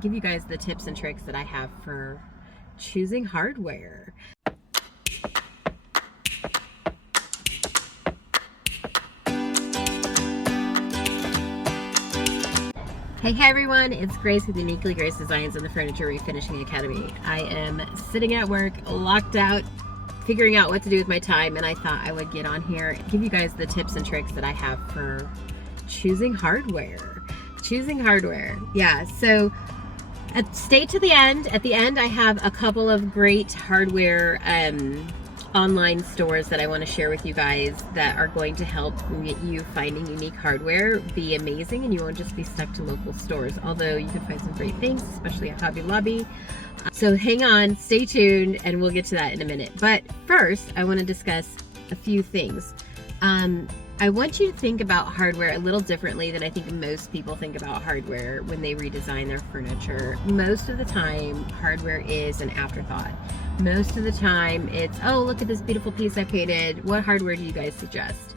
give you guys the tips and tricks that I have for choosing hardware. Hey everyone, it's Grace with Uniquely Grace Designs and the Furniture Refinishing Academy. I am sitting at work, locked out, figuring out what to do with my time, and I thought I would get on here and give you guys the tips and tricks that I have for choosing hardware. Yeah, so stay to the end. At the end, I have a couple of great hardware online stores that I want to share with you guys that are going to help you finding unique hardware be amazing, and you won't just be stuck to local stores, although you can find some great things, especially at Hobby Lobby. So hang on, stay tuned, and we'll get to that in a minute. But first, I want to discuss a few things. I want you to think about hardware a little differently than I think most people think about hardware when they redesign their furniture. Most of the time, hardware is an afterthought. Most of the time, it's, oh, look at this beautiful piece I painted. What hardware do you guys suggest?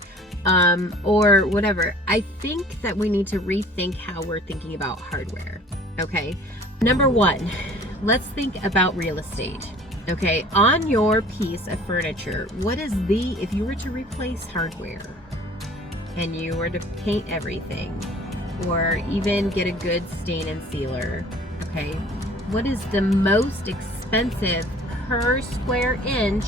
Or whatever. I think that we need to rethink how we're thinking about hardware, okay? Number one, let's think about real estate. Okay, on your piece of furniture, if you were to replace hardware and you were to paint everything or even get a good stain and sealer, okay, what is the most expensive per square inch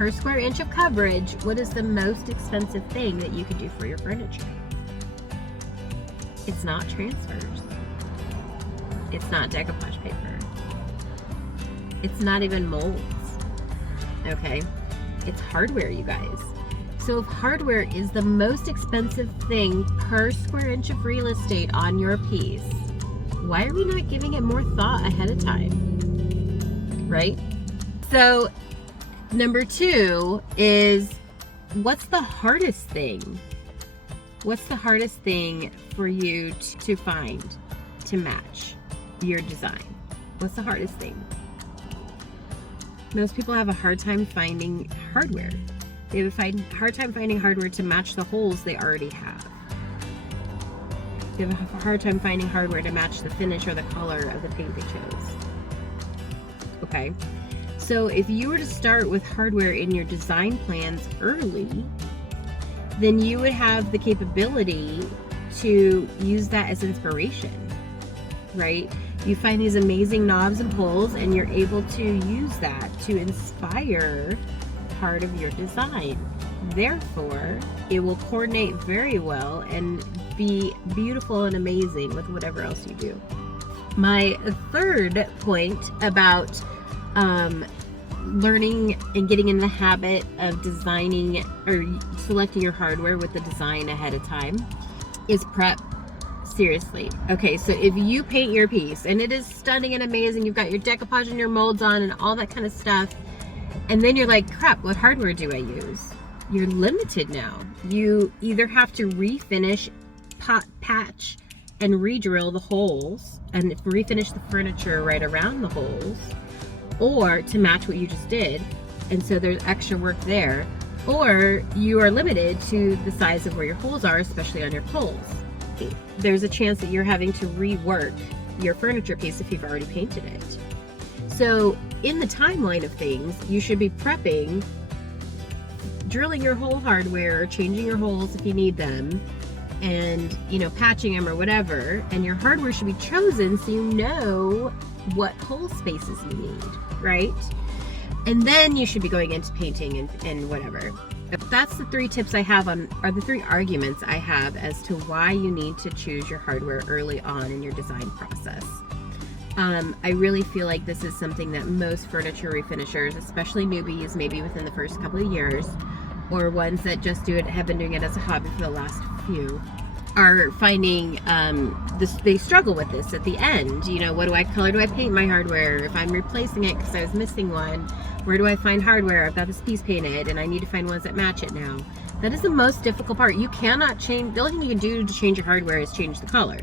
of coverage? What is the most expensive thing that you could do for your furniture? It's not transfers. It's not decoupage paper. It's not even molds, okay? It's hardware, you guys. So if hardware is the most expensive thing per square inch of real estate on your piece, why are we not giving it more thought ahead of time, right? So number two is, what's the hardest thing? What's the hardest thing for you to find to match your design? What's the hardest thing? Most people have a hard time finding hardware. They have a hard time finding hardware to match the holes they already have. They have a hard time finding hardware to match the finish or the color of the paint they chose. Okay, so if you were to start with hardware in your design plans early, then you would have the capability to use that as inspiration, right? You find these amazing knobs and pulls, and you're able to use that to inspire part of your design. Therefore, it will coordinate very well and be beautiful and amazing with whatever else you do. My third point about learning and getting in the habit of designing or selecting your hardware with the design ahead of time is prep. Seriously. Okay, so if you paint your piece and it is stunning and amazing, you've got your decoupage and your molds on and all that kind of stuff, and then you're like, crap, what hardware do I use? You're limited now. You either have to refinish, patch, and re-drill the holes and refinish the furniture right around the holes, or to match what you just did, and so there's extra work there, or you are limited to the size of where your holes are, especially on your poles. There's a chance that you're having to rework your furniture piece if you've already painted it. So in the timeline of things, you should be prepping, drilling your hole hardware, changing your holes if you need them, and patching them or whatever, and your hardware should be chosen so you know what hole spaces you need, right? And then you should be going into painting and whatever. That's the three tips I have are the three arguments I have as to why you need to choose your hardware early on in your design process. I really feel like this is something that most furniture refinishers, especially newbies, maybe within the first couple of years, or ones that just have been doing it as a hobby for the last few, are finding they struggle with this at the end. What color do I paint my hardware? If I'm replacing it because I was missing one, where do I find hardware? I've got this piece painted and I need to find ones that match it now. That is the most difficult part. You cannot change, the only thing you can do to change your hardware is change the color.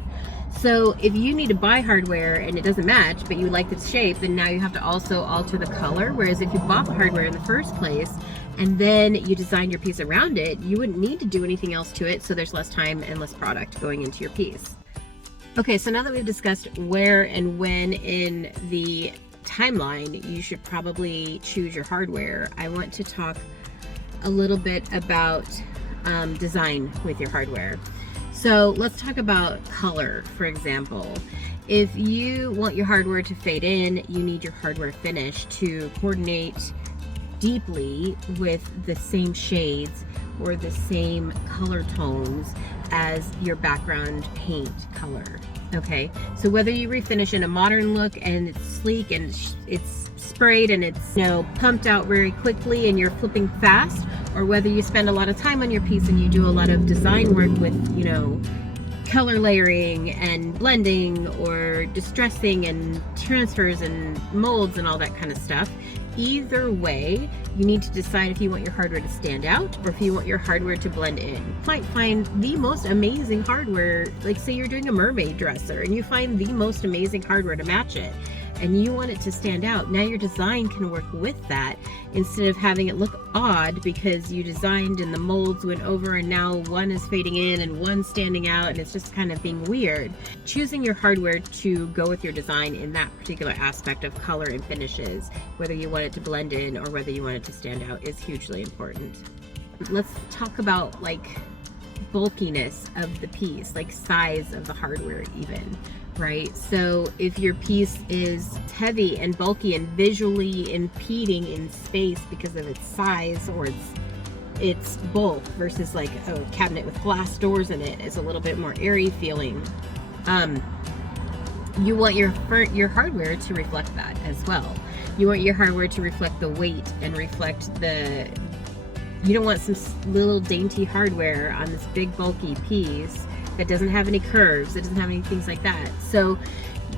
So if you need to buy hardware and it doesn't match, but you like its shape, then now you have to also alter the color. Whereas if you bought the hardware in the first place and then you design your piece around it, you wouldn't need to do anything else to it, so there's less time and less product going into your piece. Okay, so now that we've discussed where and when in the timeline you should probably choose your hardware, I want to talk a little bit about design with your hardware. So let's talk about color, for example. If you want your hardware to fade in, you need your hardware finish to coordinate deeply with the same shades or the same color tones as your background paint color. Okay, so whether you refinish in a modern look and it's sleek and it's sprayed and it's, you know, pumped out very quickly and you're flipping fast, or whether you spend a lot of time on your piece and you do a lot of design work with, you know, color layering and blending or distressing and transfers and molds and all that kind of stuff. Either way, you need to decide if you want your hardware to stand out or if you want your hardware to blend in. You might find the most amazing hardware, like say you're doing a mermaid dresser and you find the most amazing hardware to match it and you want it to stand out. Now your design can work with that instead of having it look odd because you designed and the molds went over and now one is fading in and one's standing out and it's just kind of being weird. Choosing your hardware to go with your design in that particular aspect of color and finishes, whether you want it to blend in or whether you want it to stand out, is hugely important. Let's talk about like bulkiness of the piece, like size of the hardware even, right? So if your piece is heavy and bulky and visually impeding in space because of its size or its bulk versus like a cabinet with glass doors in it is a little bit more airy feeling, you want your hardware to reflect that as well. You want your hardware to reflect the weight and reflect the, you don't want some little dainty hardware on this big bulky piece that doesn't have any curves, it doesn't have any things like that. So,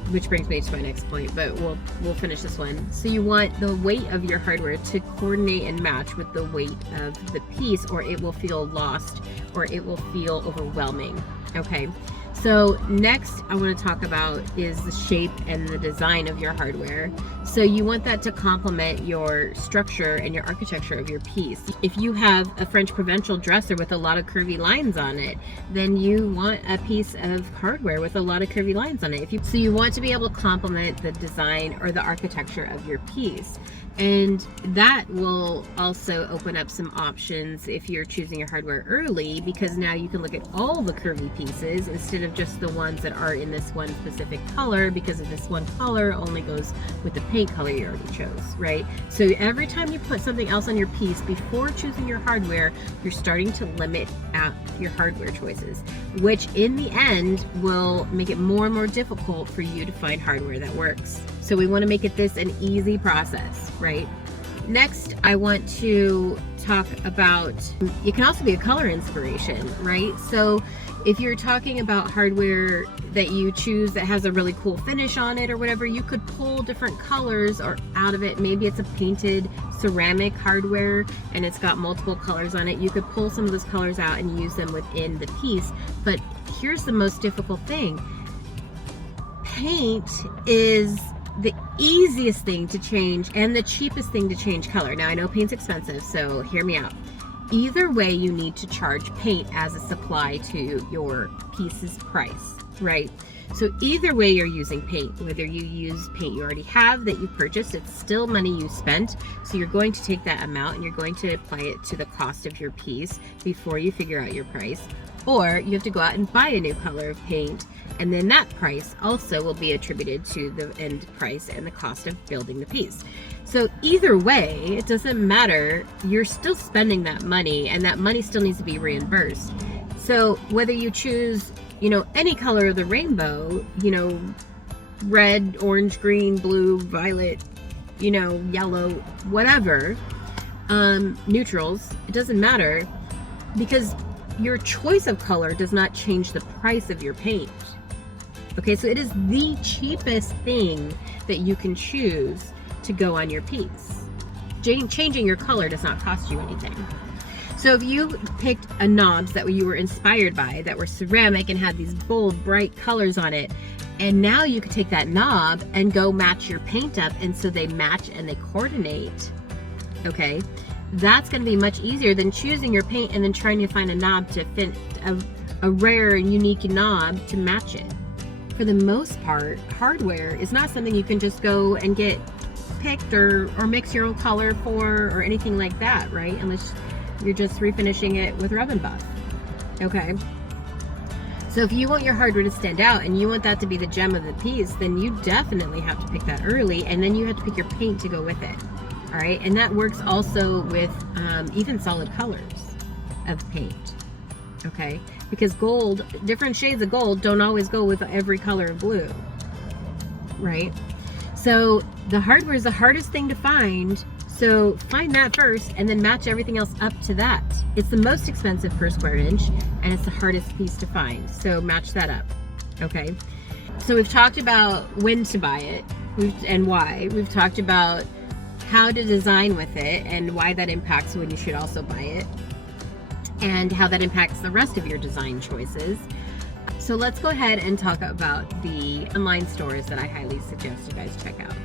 which brings me to my next point, but we'll finish this one. So you want the weight of your hardware to coordinate and match with the weight of the piece, or it will feel lost, or it will feel overwhelming. Okay. So next I want to talk about is the shape and the design of your hardware. So you want that to complement your structure and your architecture of your piece. If you have a French Provençal dresser with a lot of curvy lines on it, then you want a piece of hardware with a lot of curvy lines on it. So you want to be able to complement the design or the architecture of your piece. And that will also open up some options if you're choosing your hardware early, because now you can look at all the curvy pieces instead of just the ones that are in this one specific color, because of this one color only goes with the paint color you already chose, right? So every time you put something else on your piece before choosing your hardware, you're starting to limit out your hardware choices, which in the end will make it more and more difficult for you to find hardware that works. So we want to make this an easy process, right? Next, I want to talk about, it can also be a color inspiration, right? So if you're talking about hardware that you choose that has a really cool finish on it or whatever, you could pull different colors or out of it. Maybe it's a painted ceramic hardware and it's got multiple colors on it. You could pull some of those colors out and use them within the piece. But here's the most difficult thing. Paint is the easiest thing to change and the cheapest thing to change color. Now I know paint's expensive, so hear me out. Either way, you need to charge paint as a supply to your piece's price, right? So either way you're using paint, whether you use paint you already have that you purchased, it's still money you spent. So you're going to take that amount and you're going to apply it to the cost of your piece before you figure out your price. Or you have to go out and buy a new color of paint, and then that price also will be attributed to the end price and the cost of building the piece. So either way, it doesn't matter, you're still spending that money and that money still needs to be reimbursed. So whether you choose, you know, any color of the rainbow, you know, red, orange, green, blue, violet, you know, yellow, whatever, neutrals, it doesn't matter, because your choice of color does not change the price of your paint. Okay, so it is the cheapest thing that you can choose to go on your piece. Changing your color does not cost you anything. So if you picked a knobs that you were inspired by, that were ceramic and had these bold, bright colors on it, and now you could take that knob and go match your paint up, and so they match and they coordinate, okay? That's going to be much easier than choosing your paint and then trying to find a knob to fit a rare and unique knob to match it for the most part, hardware is not something you can just go and get picked or mix your own color for or anything like that, right? Unless you're just refinishing it with Rub and Buff. Okay. So if you want your hardware to stand out and you want that to be the gem of the piece, then you definitely have to pick that early, and then you have to pick your paint to go with it. All right. And that works also with even solid colors of paint. Okay. Because gold, different shades of gold don't always go with every color of blue. Right. So the hardware is the hardest thing to find. So find that first and then match everything else up to that. It's the most expensive per square inch and it's the hardest piece to find. So match that up. Okay. So we've talked about when to buy it and why. We've talked about how to design with it and why that impacts when you should also buy it, and how that impacts the rest of your design choices. So let's go ahead and talk about the online stores that I highly suggest you guys check out.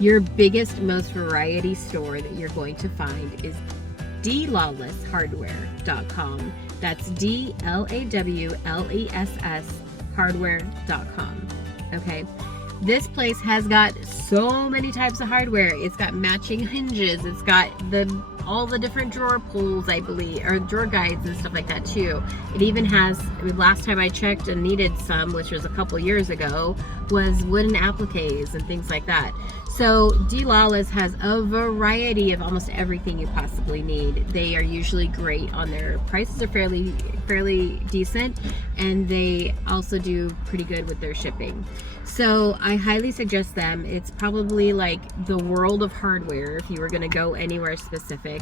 Your biggest, most variety store that you're going to find is dlawlesshardware.com. That's DLAWLESS hardware.com. Okay. This place has got so many types of hardware. It's got matching hinges. It's got all the different drawer pulls, I believe, or drawer guides and stuff like that too. It even has, last time I checked and needed some, which was a couple years ago, was wooden appliques and things like that. So DLawless has a variety of almost everything you possibly need. They are usually great on their prices, are fairly decent, and they also do pretty good with their shipping. So I highly suggest them. It's probably like the world of hardware if you were going to go anywhere specific.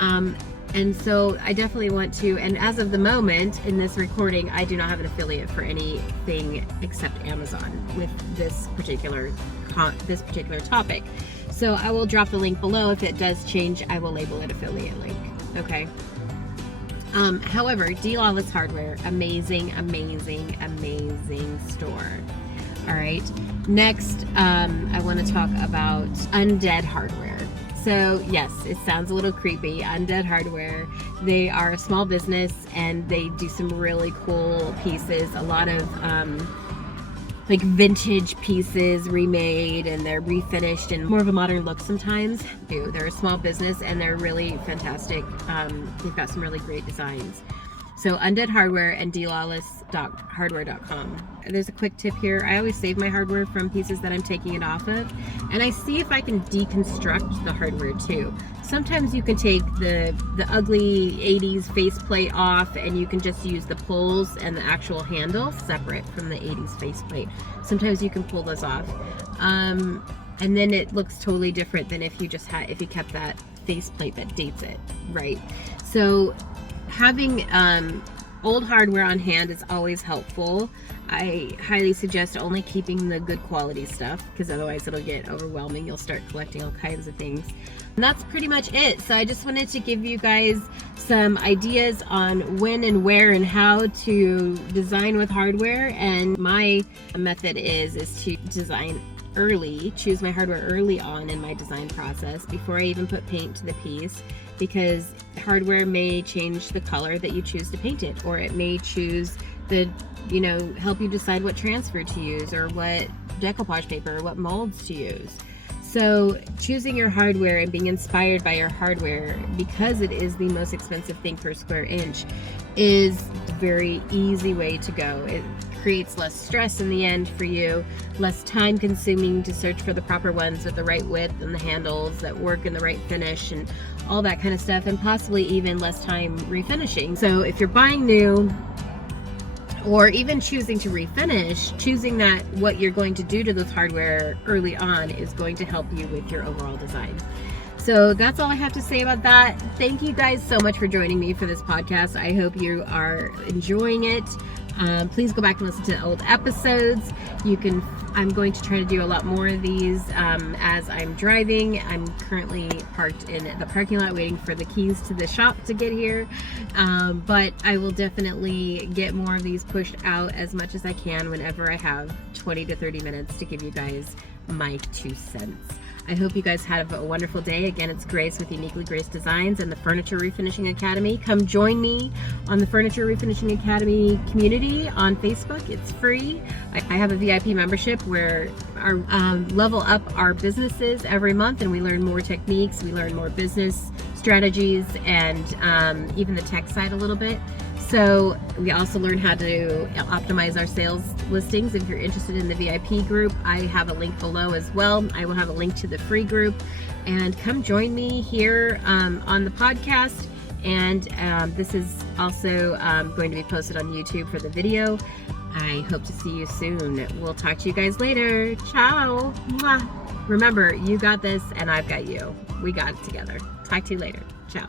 And so I definitely want to, and as of the moment in this recording, I do not have an affiliate for anything except Amazon with this particular topic. So I will drop the link below. If it does change, I will label it affiliate link. Okay. However, DLawless Hardware, amazing store. All right. Next, I want to talk about Undead Hardware. So yes, it sounds a little creepy. Undead Hardware. They are a small business and they do some really cool pieces. A lot of like vintage pieces remade, and they're refinished in more of a modern look sometimes. They're a small business and they're really fantastic. They've got some really great designs. So Undead Hardware and DLawless.hardware.com. There's a quick tip here. I always save my hardware from pieces that I'm taking it off of, and I see if I can deconstruct the hardware too. Sometimes you can take the ugly 80s faceplate off and you can just use the pulls and the actual handle separate from the 80s faceplate. Sometimes you can pull those off. And then it looks totally different than if you kept that faceplate that dates it, right? So having old hardware on hand is always helpful. I highly suggest only keeping the good quality stuff, because otherwise it'll get overwhelming. You'll start collecting all kinds of things. And that's pretty much it. So I just wanted to give you guys some ideas on when and where and how to design with hardware. And my method is to design early, choose my hardware early on in my design process before I even put paint to the piece, because hardware may change the color that you choose to paint it, or it may choose help you decide what transfer to use or what decoupage paper or what molds to use. So choosing your hardware and being inspired by your hardware, because it is the most expensive thing per square inch, is a very easy way to go. It creates less stress in the end for you, less time consuming to search for the proper ones with the right width and the handles that work in the right finish and all that kind of stuff, and possibly even less time refinishing. So if you're buying new, or even choosing to refinish, choosing that what you're going to do to this hardware early on is going to help you with your overall design. So that's all I have to say about that. Thank you guys so much for joining me for this podcast. I hope you are enjoying it. Please go back and listen to old episodes. I'm going to try to do a lot more of these as I'm driving. I'm currently parked in the parking lot waiting for the keys to the shop to get here. But I will definitely get more of these pushed out as much as I can whenever I have 20 to 30 minutes to give you guys my 2 cents. I hope you guys have a wonderful day. Again, it's Grace with Uniquely Grace Designs and the Furniture Refinishing Academy. Come join me on the Furniture Refinishing Academy community. community on Facebook. It's free. I have a VIP membership where our level up our businesses every month, and we learn more techniques, we learn more business strategies, and even the tech side a little bit. So we also learn how to optimize our sales listings. If you're interested in the VIP group, I have a link below as well. I will have a link to the free group, and come join me here on the podcast. And this is also going to be posted on YouTube for the video. I hope to see you soon. We'll talk to you guys later. Ciao. Mwah. Remember, you got this and I've got you. We got it together. Talk to you later. Ciao.